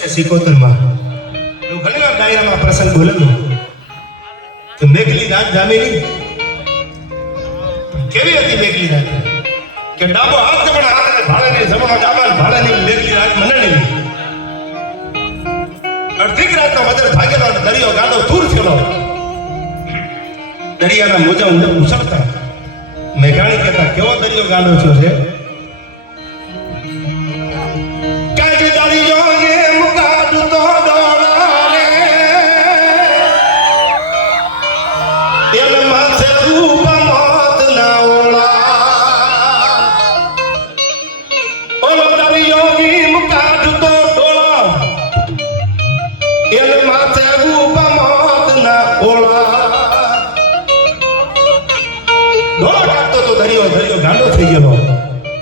છે સિકોતરમાં હું ઘણી વાર ડાયરામાં પ્રસંગ બોલેલો તો મેઘલી રાત જામેલી કેવી હતી મેઘલી રાત કે ડાબો હાથ પણ હાથને ભાળે નહીં જમણો ડાબા ભાળે નહીં મેઘલી રાત મને નહીં અડધી રાતનો મદર ભાગેલો અને દરિયો ગાડો દૂર થયેલો દરિયાના મોજા ઉછળતા મેઘાણી કહેતા કેવો દરિયો ગાડો થયો છે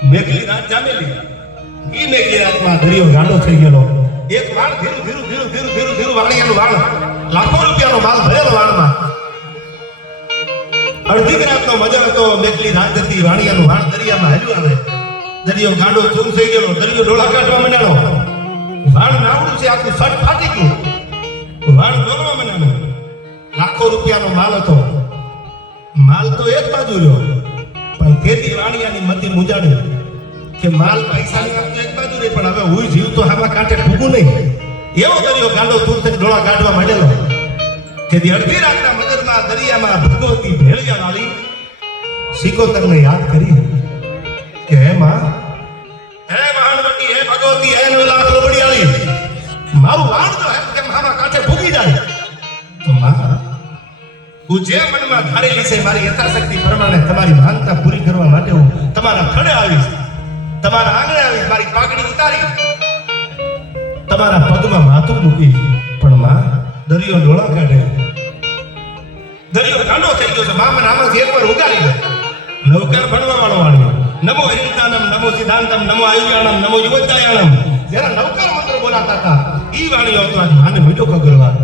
મેઘલી રાત જામેલી ઈ મેઘલી રાતમાં દરિયો ગાંડો થઈ ગયેલો એક વાણ ધીરું ધીરું ધીરું ધીરું ધીરું ધીરું વાણિયાનું વાણ લાખો રૂપિયાનો માલ ભરેલો વાણમાં અડધી રાતનો મજા હતો મેઘલી રાત હતી વાણિયાનું વાણ દરિયામાં હાલ્યું આવે દરિયો ગાંડો ચૂમ થઈ ગયેલો દરિયો ડોળા કાઢવા માંડ્યો વાણ નાવડું છે આખું સટ ફાટી ગયું વાણ દોરવા માંડ્યો લાખો રૂપિયાનો માલ હતો માલ તો એક બાજુ રહ્યો પણ તેથી વાણિયાની મતી મુજાડે કે માલ પૈસાની આપતો એક બાજુ રહી પણ હવે હું જીવ તો આમાં કાંઠે ભૂગું નહીં એવો દરિયો ગાંડો તુર થઈ ડોળા કાઢવા માંડેલો તેથી અડધી રાતના મદદમાં દરિયામાં ભગવતી ભેળિયા વાળી સિકોતરને યાદ કરી કે હે મહાનવટી હે ભગવતી હે લાખ લોબડિયાળી મારું વાણ તો હે કે આમાં કાંઠે ભૂગી જાય તો માં હું જે મનમાં ધારેલી છે મારી યથાશક્તિ પ્રમાણે તમારી માનતા પૂરી કરવા માટે હું તમારા ખડે આવીશ તમારા આંગણે આવીશ મારી પાઘડી ઉતારી તમારા પગમાં માથું મૂકી પણ માં દરિયો ડોળા કાઢે દરિયો ગાંડો થઈ ગયો છે માં મને આમાંથી એકવાર ઉગાડી દે નવકાર ભણવા વાળો વાળો નમો હિરણતાનમ નમો સિદ્ધાંતમ નમો આયુર્યાણમ નમો યુવતાયાણમ જેના નવકાર મંત્ર બોલાતા હતા ઈ વાણીઓ તો આજ માને મીઠો કગરવા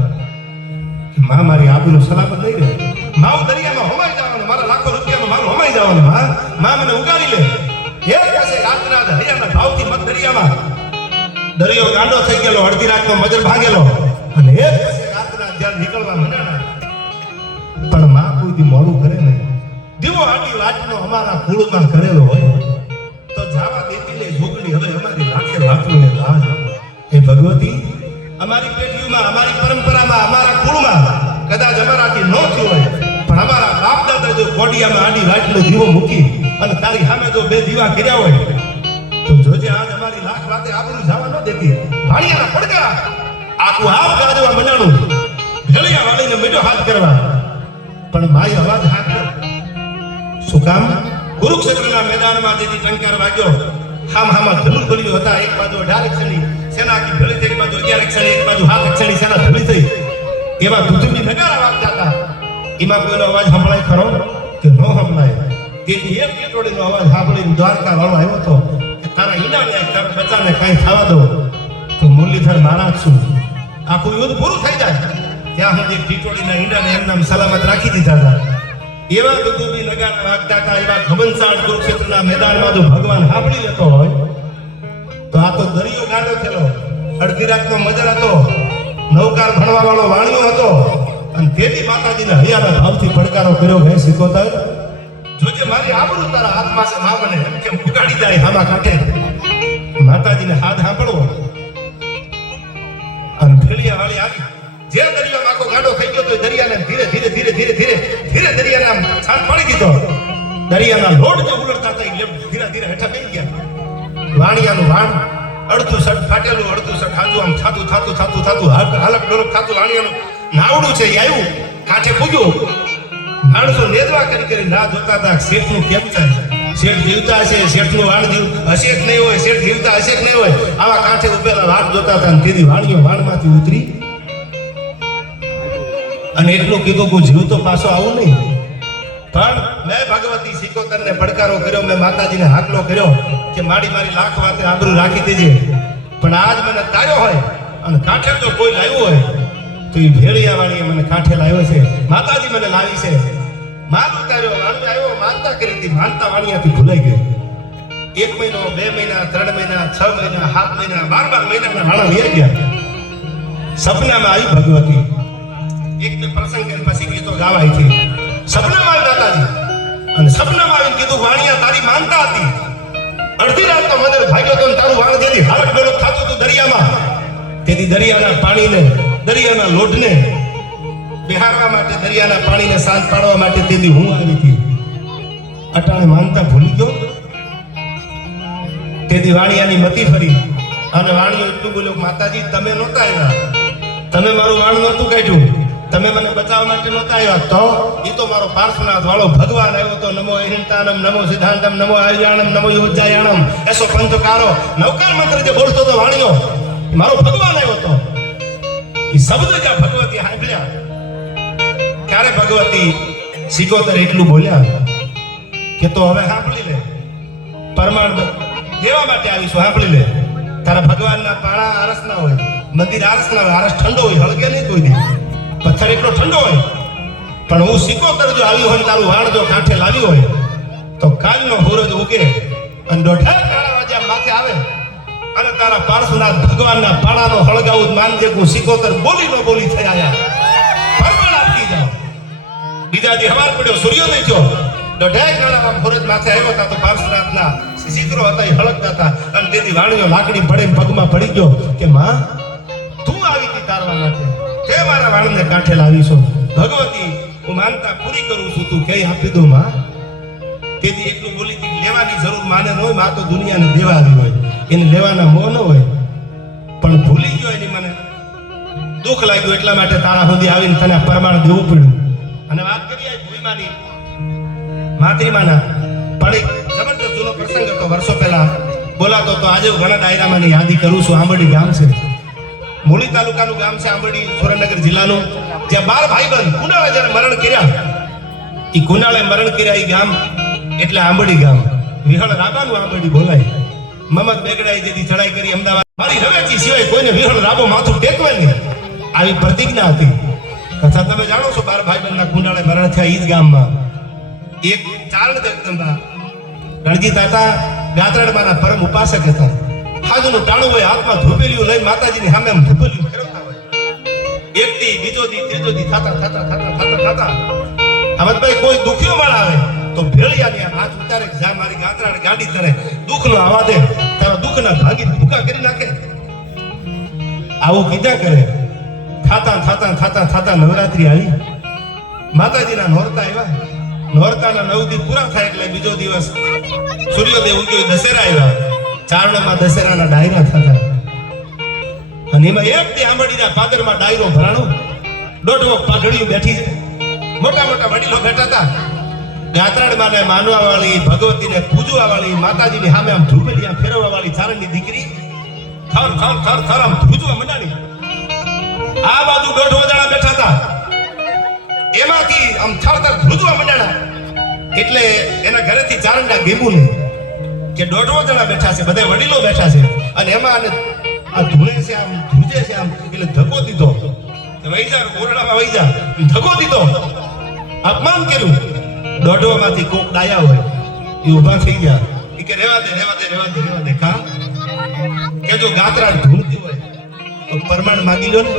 માં મારી આબરૂ સલામત નહીં રહે માં દરિયામાં હોમાઈ જવાનું મારા લાખો રૂપિયાનો માલ હોમાઈ જવાનું માં મને ઉગાડી લે એ પાસે રાતના હૈયાના ભાવથી મત દરિયામાં દરિયો ગાંડો થઈ ગયેલો અડધી રાતનો મજર ભાગેલો અને એ પાસે રાતના જ્યાં નીકળવા માંડ્યા પણ માં કોઈ દી મોડું કરે નહીં દીવો આટી વાટનો અમારા કુળમાં કરેલો હોય તો જાવા દેતી લે જોગણી હવે અમારી લાખે વાતોને લાજ હે ભગવતી અમારી પેઢીઓમાં અમારી પરંપરામાં અમારા કુળમાં કદાચ અમારાથી ન થયું હોય પણ અમારા બાપ દાદા જો કોડિયામાં આડી વાટનો દીવો મૂકી અને તારી સામે જો બે દીવા કર્યા હોય તો જોજે આજ અમારી લાખ વાતે આબરૂ જવા ન દેતી ભાણિયાના પડકા આખું આવ ગાજવા મંડાણું ભેળિયા વાળીને મીઠો હાથ કરવા પણ માય અવાજ હાથ શું કામ કુરુક્ષેત્રના મેદાનમાં જેથી ટંકાર વાગ્યો હામાં ધનુર ધર્યું હતા એક બાજુ 18 અક્ષરની સેના આખી ભેળી થઈ એક બાજુ 11 અક્ષરની એક બાજુ 7 અક્ષરની સેના ભેળી થઈ એવા ધુધુની નગારા વાગતા હતા એમાં કોઈનો અવાજ સંભળાય ખરો કે ન સંભળાય તેથી એક કેટોડીનો અવાજ સાંભળીને દ્વારકા વાળો આવ્યો હતો કે તારા ઈંડાને તારા બચ્ચાને કાંઈ ખાવા દો તો મુરલીધર મહારાજ શું આખું યુદ્ધ પૂરું થઈ જાય ત્યાં સુધી ટીટોડીના ઈંડાને એમનામ સલામત રાખી દીધા હતા એવા ધુધુની નગારા વાગતા હતા એવા ઘમનસાણ કુરુક્ષેત્રના મેદાનમાં જો ભગવાન સાંભળી લેતો હોય તો આ તો દરિયો ગાંડો થયેલો અડધી રાતનો મજર હતો નવકાર ભણવા વાળો વાણિયો હતો અને તેથી માતાજીને હૈયાના ભાવથી પડકારો કર્યો હે સિકોતર જોજે મારી આબરૂ તારા હાથમાં છે માં મને એમ કેમ ઉગાડી જાય હામા કાંઠે માતાજીને હાથ સાંભળવો અને ફેલિયા વાળી આવી જે દરિયામાં આખો ગાંડો થઈ ગયો તો દરિયાને ધીરે ધીરે ધીરે ધીરે ધીરે ધીરે દરિયાના છાણ પાડી દીધો દરિયાના લોટ જે ઉલટતા હતા એટલે ધીરે ધીરે હેઠા બેસી ગયા વાણિયાનું વાણ અડધું સટ ફાટેલું અડધું સટ હાજુ આમ થાતું થાતું થાતું થાતું હાલક ડોલક થાતું વાણિયાનું નાવડું છે એ આવ્યું કાંઠે પૂગ્યું માણસો નેદવા કરી ના જોતા હતા શેઠનું કેમ થાય શેઠ જીવતા હશે શેઠનું વાણ જીવ હશે કે નહીં હોય શેઠ જીવતા હશે કે નહીં હોય આવા કાંઠે ઉભેલા વાટ જોતા હતા તેથી વાણિયો વાણમાંથી ઉતરી અને એટલું કીધું કે જીવતો પાછો આવું નહીં પણ મેં ભગવતી સિકોતરને પડકારો કર્યો મેં માતાજીને હાકલો કર્યો કે મારી લાખ વાતે આબરૂ રાખી દેજે પણ આજ મને તાર્યો હોય અને કાંઠે જો કોઈ લાવ્યું હોય તો એ ભેળિયા વાળીએ મને કાંઠે લાવ્યો છે માતાજી મને લાવી છે માન ઉતાર્યો વાણિયો આવ્યો માનતા કરી હતી માનતા વાણિયાથી ભૂલાઈ ગયો 1 મહિનો 2 મહિના 3 મહિના 6 મહિના 7 મહિના 12 મહિનાના વાણા લઈ ગયા સપનામાં આવી ભગવતી એક બે પ્રસંગ કર્યા પછી ગીતો ગાવાય છે. સપનામાં આવી દાદાજી અને સપનામાં આવીને કીધું વાણિયા તારી માનતા હતી અડધી રાત તો મંદિર ભાગ્યો તો તારું વાણ જેથી હાલત બેલો થતું હતું દરિયામાં તેથી દરિયાના પાણીને દરિયાના લોઢને બિહારવા માટે દરિયાના પાણીને શાંત પાડવા માટે તેથી હું આવી હતી. અટાણે માનતા ભૂલી ગયો તેથી વાણિયાની મતી ફરી અને વાણિયો એટલું બોલ્યો માતાજી તમે નહોતા આવ્યા તમે મારું વાણ નહોતું કાઢ્યું તમે મને બચાવવા માટે નહોતા આવ્યા તો એ તો મારો પાર્શ્વનાથ વાળો ભગવાન આવ્યો તો નમો અહિંતાનમ નમો સિદ્ધાંતમ નમો આયુર્યાણમ નમો યોજ્જાયાણમ એસો પંચકારો નવકાર મંત્ર જે બોલતો તો વાણિયો મારો ભગવાન આવ્યો તો એ શબ્દ જ્યાં ભગવતી સાંભળ્યા ત્યારે ભગવતી સિકોતર એટલું બોલ્યા કે તો હવે સાંભળી લે પરમાણ દેવા માટે આવીશું સાંભળી લે તારા ભગવાનના પાણા આરસ ના હોય મંદિર આરસ ના હોય આરસ ઠંડો હોય હળગે નહીં કોઈ દી પથ્થર એટલો ઠંડો હોય પણ હું સિકોતર જો આવી હોય તારું વાણ જો કાંઠે લાવી હોય તો કાલનો સૂરજ ઉગે અને દોઢા કાળા વાગ્યા માથે આવે અને તારા પાર્શ્વનાથ ભગવાનના પાણાનો હળગાવું માનજે હું સિકોતર બોલી નો બોલી થઈ આયા પરમાણ આપી જાઓ બીજા દી હવાર પડ્યો સૂર્યોદય થયો દોઢા કાળા સૂરજ માથે આવ્યો હતા તો પાર્શ્વનાથના શિશિત્રો હતા એ હળગતા હતા અને તેથી વાણીઓ લાકડી પડે પગમાં પડી ગયો કે માં તું આવી હતી તારવા માટે તે મારા વાણને કાંઠે લાવીશું ભગવતી હું માનતા પૂરી કરું છું તું કઈ આપી દો માં તેથી એટલું બોલી કે લેવાની જરૂર માને ન હોય માં તો દુનિયાને દેવા આવી હોય એને લેવાના મોહ ન હોય પણ ભૂલી ગયો એની મને દુઃખ લાગ્યું એટલા માટે તારા સુધી આવીને તને પરમાણ દેવું પડ્યું અને વાત કરીએ ભૂઈમાની માતૃમાના પણ એક જબરદસ્ત જૂનો પ્રસંગ હતો વર્ષો પહેલા બોલાતો તો આજે ઘણા ડાયરામાં યાદી કરું છું. આંબડી ગામ છે મૂળી તાલુકાનું ગામ છે આંબડી સુરેન્દ્રનગર જિલ્લાનું જ્યાં 12 ભાઈબંધ કુનાળે જ્યારે મરણ કર્યા એ કુનાળે મરણ કર્યા એ ગામ એટલે આંબડી ગામ વિહળ રાબાનું આંબડી બોલાય મમદ બેગડાએ જેથી ચડાઈ કરી અમદાવાદ મારી રવેચી સિવાય કોઈને વિહળ રાબો માથું ટેકવે નહીં આવી પ્રતિજ્ઞા હતી. કથા તમે જાણો છો 12 ભાઈબંધના કુનાળે મરણ થયા એ જ ગામમાં એક ચારણ જગદંબા રણજી તાતા ગાત્રાડમાંના પરમ ઉપાસક હતા. હાજનું ટાણું હોય હાથમાં ધૂપેલીઓ લઈ માતાજીની સામે આમ ધૂપેલીઓ ફેરવતા હોય એકથી બીજો દી ત્રીજો દી થતા અમતભાઈ કોઈ દુખ્યો માળ આવે તો ભેળિયાની હાથ ઉતારે જા મારી ગાત્રાડ ગાડી તરે દુઃખનો આવા દે તારા દુઃખના ભાગી ભૂકા કરી નાખે આવું કીધા કરે. થાતા નવરાત્રી આવી માતાજીના નોરતા આવ્યા નોરતાના 9 દી પૂરા થાય એટલે બીજો દિવસ સૂર્યોદય ઉગ્યો દશેરા આવ્યા ચારણમાં દશેરાના ડાયરા થતા અને એમાં એક દી આંબડીના પાદરમાં ડાયરો ભરાણો દોઢવો પાઘડીઓ બેઠી છે મોટા મોટા વડીલો બેઠા હતા ગાત્રાડમાંને માનવા વાળી ભગવતીને પૂજવા વાળી માતાજીની સામે આમ ધૂપેલી આમ ફેરવવા વાળી ચારણની દીકરી થર આમ ધ્રુજવા મંડાણી. આ બાજુ દોઢવો જણા બેઠા હતા એમાંથી આમ થર ધ્રુજવા મંડાણા એટલે એના ઘરેથી ચારણના ગેબું નહીં કે દોઢવો જણા બેઠા છે બધા વડીલો બેઠા છે અને એમાં આ ધૂળે છે આમ ધ્રુજે છે આમ એટલે ધક્કો દીધો વહી જા ઓરડામાં વહી જા ધક્કો દીધો અપમાન કર્યું. દોઢવામાંથી કોક ડાયા હોય એ ઊભા થઈ ગયા એ કે રેવા દે કા કે જો ગાત્રાડ ધૂળતી હોય તો પરમાણ માગી લો ને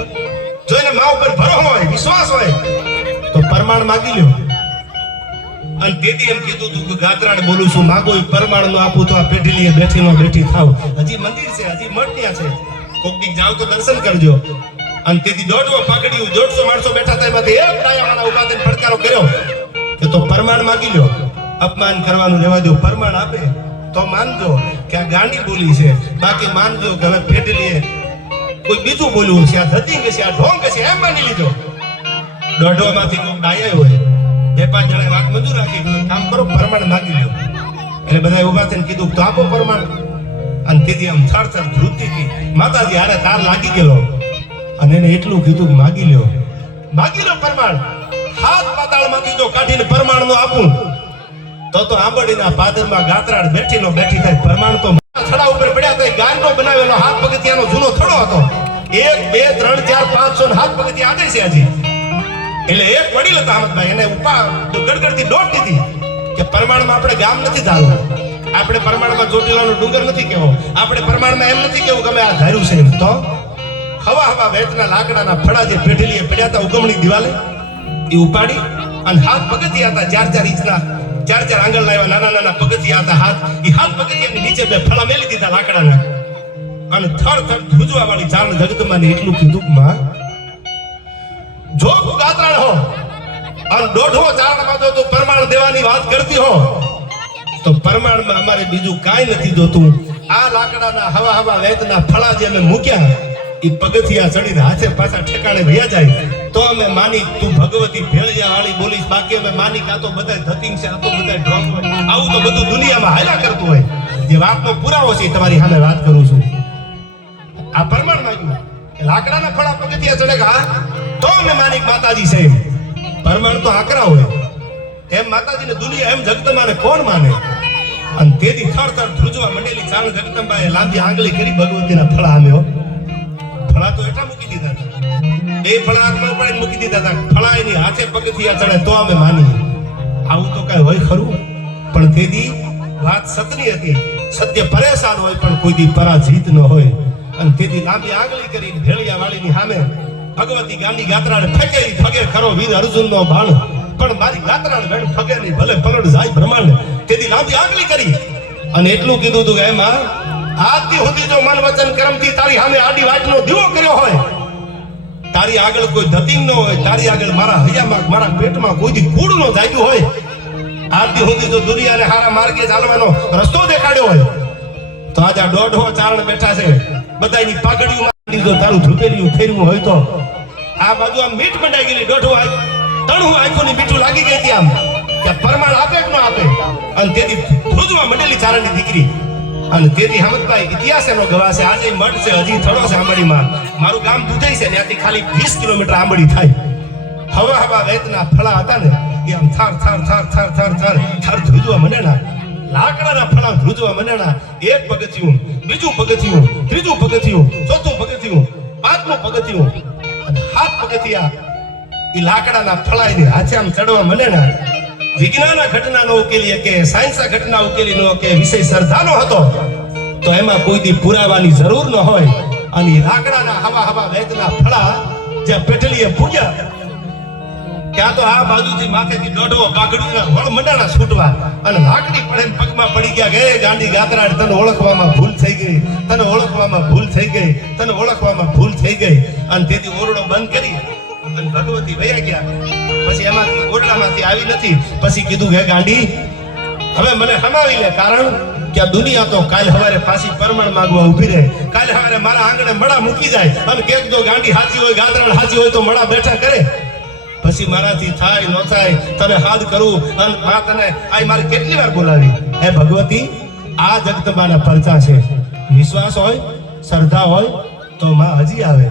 જો એને મા ઉપર ભરોસો હોય વિશ્વાસ હોય તો પરમાણ માગી લ્યો. અને તેથી એમ કીધું તું કે ગાત્રાડ બોલું છું માગો એ પરમાણ નું આપું તો આ પેઢીલી બેઠી નો બેઠી થાવ હજી મંદિર છે હજી મઠ ત્યાં છે કોક દી જાવ તો દર્શન કરજો. અને તેથી દોઢવો પકડ્યું 150 માણસો બેઠા હતા એમાંથી એક ડાયાવાળા ઉભા થઈને પડકારો કર્યો કે તો પરમાણ માગી લ્યો. અપમાન કરવાનું રહેવા દો પરમાણ આપે તો માનજો કે આ ગાંડી બોલી છે બાકી માનજો કે હવે પેઢીલીએ કોઈ બીજું બોલવું છે આ ધતિંગ છે આ ઢોંગ છે એમ માની લીધો. દોઢવામાંથી કોઈ ડાયા હોય 2-5 જણા વાત મંજૂર રાખી કામ કરો પરમાણ માગી લ્યો એટલે બધા ઉભા થઈને કીધું તો આપો પરમાણ. અને તેથી આમ થર ધ્રુજતી હતી માતાજી હારે તાર લાગી ગયેલો અને એને એટલું કીધું કે માગી લ્યો પરમાણ. હાથ પાતાળમાંથી જો કાઢીને પરમાણ નો આપું તો આંબડીના પાદરમાં ગાત્રાડ બેઠી થાય પરમાણ તો થડા ઉપર પડ્યા તો ગાયનો બનાવેલો હાથ પગથિયાનો જૂનો થડો હતો 1 2 3 4 5 6 હાથ પગથિયા આદે છે હજી એટલે એક વડીલ હતા અહમદભાઈ એને ગડગડતી દોટ દીધી કે પરમાણમાં આપણે ગામ નથી ધારવું આપણે પરમાણમાં ચોટીલાનો ડુંગર નથી કેવો આપણે પરમાણમાં એમ નથી કેવું કે અમે આ ધાર્યું છે તો હવા હવા વેતના લાકડાના ફળા જે પેઢીલીએ પડ્યા હતા ઉગમણી દિવાલે એ ઉપાડી અને હાથ પગથિયા હતા 4-4 ઇંચના 4-4 આંગળના એવા નાના નાના પગથિયા હતા હાથ એ હાથ પગથિયાની નીચે બે ફળા મેલી દીધા લાકડાના અને થર થર ધ્રુજવા વાળી ચારણ જગતમાને એટલું કીધું માં જો તું ગાત્રાણ હો અને દોઢો ચારણમાં તો તું પરમાણ દેવાની વાત કરતી હો તો પરમાણમાં અમારે બીજું કાંઈ નથી જોતું આ લાકડાના હવા વેતના ફળા જે અમે મૂક્યા એ પગથિયા ચડીને હાથે પાછા ઠેકાણે વયા જાય તો અમે માની તું ભગવતી ભેળિયા વાળી બોલીશ બાકી અમે માની કાં તો બધા ધતિંગ છે આ તો બધા ડ્રોપ હોય આવું તો બધું દુનિયામાં હાલ્યા કરતું હોય જે વાતનો પુરાવો છે તમારી સામે વાત કરું છું આ પરમાણ માંગ્યું લાકડાના ફળા પગથિયા ચડેગા તો અમે માની માતાજી છે પરમાણ તો આકરા હોય એમ માતાજીને દુનિયા એમ જગદંબાને કોણ માને અને તેથી થર થર ધ્રુજવા મંડેલી ચારણ જગદંબાએ લાંબી આંગળી કરી ભગવતીના ફળા આમ્યો ફળા તો એટલા મૂકી દીધા હતા બે ફળા હાથમાં પડીને મૂકી દીધા હતા ફળા એની હાથે પગથિયા ચડે તો અમે માનીએ આવું તો કઈ હોય ખરું પણ તેથી વાત સતની હતી સત્ય પરેશાન હોય પણ કોઈ દી પરાજિત ન હોય અને તેથી લાંબી આંગળી કરીને ભેળિયા વાળીની સામે ભગવતી ગાંડી ગાત્રાને ફેંકેલી ફગે ખરો વીર અર્જુનનો બાણ પણ મારી ગાત્રાને વેણ ફગે નહીં ભલે પલટ જાય બ્રહ્માંડ તેથી લાંબી આંગળી કરી અને એટલું કીધું હતું કે એમાં આજથી સુધી જો મન વચન કર્મથી તારી સામે આડી વાટનો દીવો કર્યો હોય તારી આગળ કોઈ ધતિંગ ન હોય તારી આગળ મારા હૈયામાં મારા પેટમાં કોઈ દી કૂડ ન જાગ્યું હોય આજથી સુધી જો દુનિયાને હારા માર્ગે ચાલવાનો રસ્તો દેખાડ્યો હોય તો આજે આ દોઢો ચારણ બેઠા છે બધાની પાઘડીઓ જો તારું ધ્રુતેલિયું ફેરવું હોય તો આ બાજુ આમ મીઠ મંડાઈ ગયેલી દોઢો તણું આંખોની મીઠું લાગી ગઈ હતી આમ કે પરમાણ આપે કે ન આપે અને તેથી ધ્રુજવા મંડેલી ચારણની દીકરી અને તેથી હમદભાઈ ઇતિહાસ એનો ગવાહ છે આજે મઠ છે હજી થડો છે આંબડીમાં મારું ગામ દુધાઈ છે ત્યાંથી ખાલી 20 કિલોમીટર આંબડી થાય હવા વેતના ફળા હતા ને એ આમ થાર થાર થાર થાર થાર થાર થાર ધ્રુજવા મંડેલા લાકડાના ફળા ધ્રુજવા મંડેલા એક પગથિયું બીજું પગથિયું ત્રીજું પગથિયું ચોથું પગથિયું પાંચમું પગથિયું અને હાથ પગથિયા એ લાકડાના ફળા એની હાથે આમ ચડવા મંડેલા વિજ્ઞાનના ઘટનાનો ઉકેલી કે સાયન્સના ઘટના ઉકેલી નો કે વિષય શ્રદ્ધાનો હતો તો એમાં કોઈ દી પુરાવાની જરૂર ન હોય અને લાકડાના હવા વેતના ફળા જે પેટલીએ પૂજ્યા ત્યાં તો આ બાજુથી માથેથી દોઢવો પાઘડીના વળ મંડાણા છૂટવા અને લાકડી પડે પગમાં પડી ગયા કે ગાંડી ગાત્રા તને ઓળખવામાં ભૂલ થઈ ગઈ તને ઓળખવામાં ભૂલ થઈ ગઈ તને ઓળખવામાં ભૂલ થઈ ગઈ અને તેથી ઓરડો બંધ કરી અને ભગવતી વયા ગયા પછી એમાંથી ઓરડામાંથી આવી નથી પછી કીધું કે ગાંડી હવે મને હમાવી લે કારણ કે આ દુનિયા તો કાલ સવારે પાછી પરમાણ માંગવા ઊભી રહે કાલ સવારે મારા આંગણે મડા મૂકી જાય અને કેક જો ગાંડી હાચી હોય ગાત્રણ હાચી હોય તો મડા બેઠા કરે પછી મારાથી થાય ન થાય તને હાથ કરું અને આ તને આ મારે કેટલી વાર બોલાવી હે ભગવતી આ જગદંબાના પરચા છે વિશ્વાસ હોય શ્રદ્ધા હોય તો માં હજી આવે